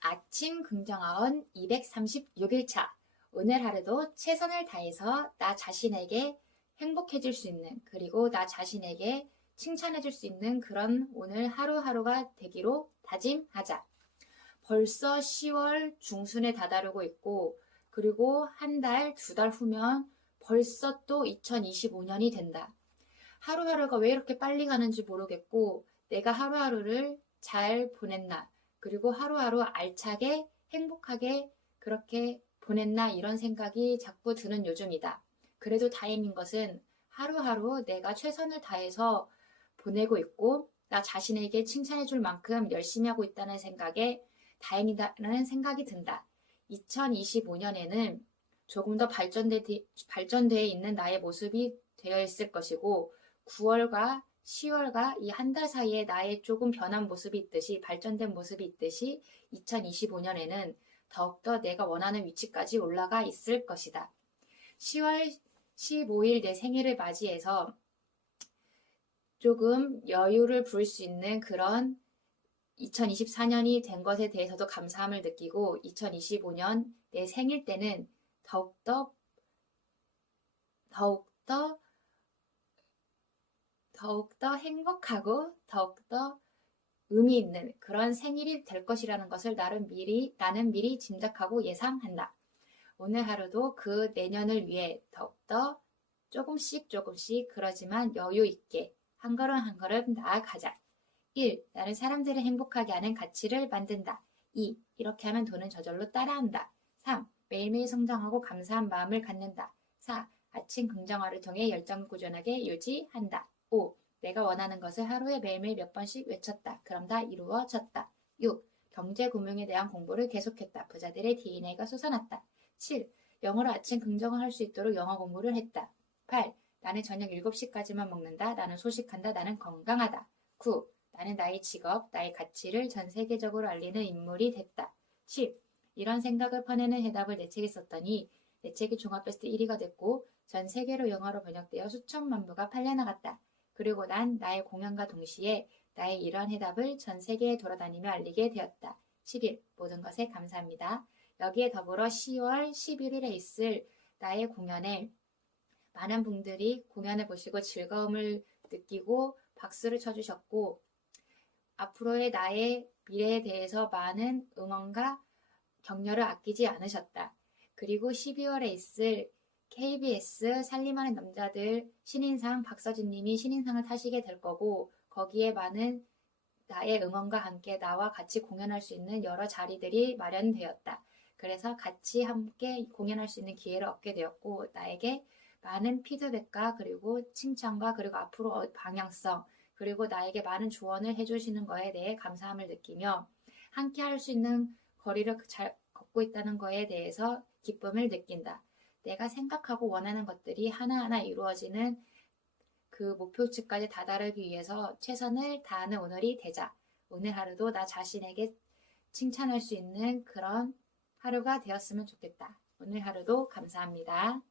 아침 긍정아원 236일차. 오늘 하루도 최선을 다해서 나 자신에게 행복해질 수 있는, 그리고 나 자신에게 칭찬해줄 수 있는 그런 오늘 하루하루가 되기로 다짐하자. 벌써 10월 중순에 다다르고 있고, 그리고 한 달, 두 달 후면 벌써 또 2025년이 된다. 하루하루가 왜 이렇게 빨리 가는지 모르겠고, 내가 하루하루를 잘 보냈나, 그리고 하루하루 알차게 행복하게 그렇게 보냈나 이런 생각이 자꾸 드는 요즘이다. 그래도 다행인 것은 하루하루 내가 최선을 다해서 보내고 있고 나 자신에게 칭찬해 줄 만큼 열심히 하고 있다는 생각에 다행이다라는 생각이 든다. 2025년에는 조금 더 발전돼, 발전되어 있는 나의 모습이 되어 있을 것이고 9월과 10월과 이 한 달 사이에 나의 조금 변한 모습이 있듯이 발전된 모습이 있듯이 2025년에는 더욱더 내가 원하는 위치까지 올라가 있을 것이다. 10월 15일 내 생일을 맞이해서 조금 여유를 부를 수 있는 그런 2024년이 된 것에 대해서도 감사함을 느끼고 2025년 내 생일 때는 더욱더 더욱더 더욱더 행복하고 더욱더 의미 있는 그런 생일이 될 것이라는 것을 나는 미리, 나는 미리 짐작하고 예상한다. 오늘 하루도 그 내년을 위해 더욱더 조금씩 조금씩 그러지만 여유 있게 한 걸음 한 걸음 나아가자. 1. 나는 사람들을 행복하게 하는 가치를 만든다. 2. 이렇게 하면 돈은 저절로 따라한다. 3. 매일매일 성장하고 감사한 마음을 갖는다. 4. 아침 긍정화를 통해 열정을 꾸준하게 유지한다. 5. 내가 원하는 것을 하루에 매일매일 몇 번씩 외쳤다. 그럼 다 이루어졌다. 6. 경제 금융에 대한 공부를 계속했다. 부자들의 DNA가 솟아났다. 7. 영어로 아침 긍정을 할수 있도록 영어 공부를 했다. 8. 나는 저녁 7시까지만 먹는다. 나는 소식한다. 나는 건강하다. 9. 나는 나의 직업, 나의 가치를 전 세계적으로 알리는 인물이 됐다. 10. 이런 생각을 퍼내는 해답을 내 책에 썼더니 내 책이 종합베스트 1위가 됐고 전 세계로 영어로 번역되어 수천만 부가 팔려나갔다. 그리고 난 나의 공연과 동시에 나의 이런 해답을 전 세계에 돌아다니며 알리게 되었다. 10일 모든 것에 감사합니다. 여기에 더불어 10월 11일에 있을 나의 공연에 많은 분들이 공연을 보시고 즐거움을 느끼고 박수를 쳐주셨고 앞으로의 나의 미래에 대해서 많은 응원과 격려를 아끼지 않으셨다. 그리고 12월에 있을 KBS 살림하는 남자들 신인상 박서진님이 신인상을 타시게 될 거고 거기에 많은 나의 응원과 함께 나와 같이 공연할 수 있는 여러 자리들이 마련되었다. 그래서 같이 함께 공연할 수 있는 기회를 얻게 되었고 나에게 많은 피드백과 그리고 칭찬과 그리고 앞으로 방향성 그리고 나에게 많은 조언을 해주시는 거에 대해 감사함을 느끼며 함께 할 수 있는 거리를 잘 걷고 있다는 거에 대해서 기쁨을 느낀다. 내가 생각하고 원하는 것들이 하나하나 이루어지는 그 목표치까지 다다르기 위해서 최선을 다하는 오늘이 되자. 오늘 하루도 나 자신에게 칭찬할 수 있는 그런 하루가 되었으면 좋겠다. 오늘 하루도 감사합니다.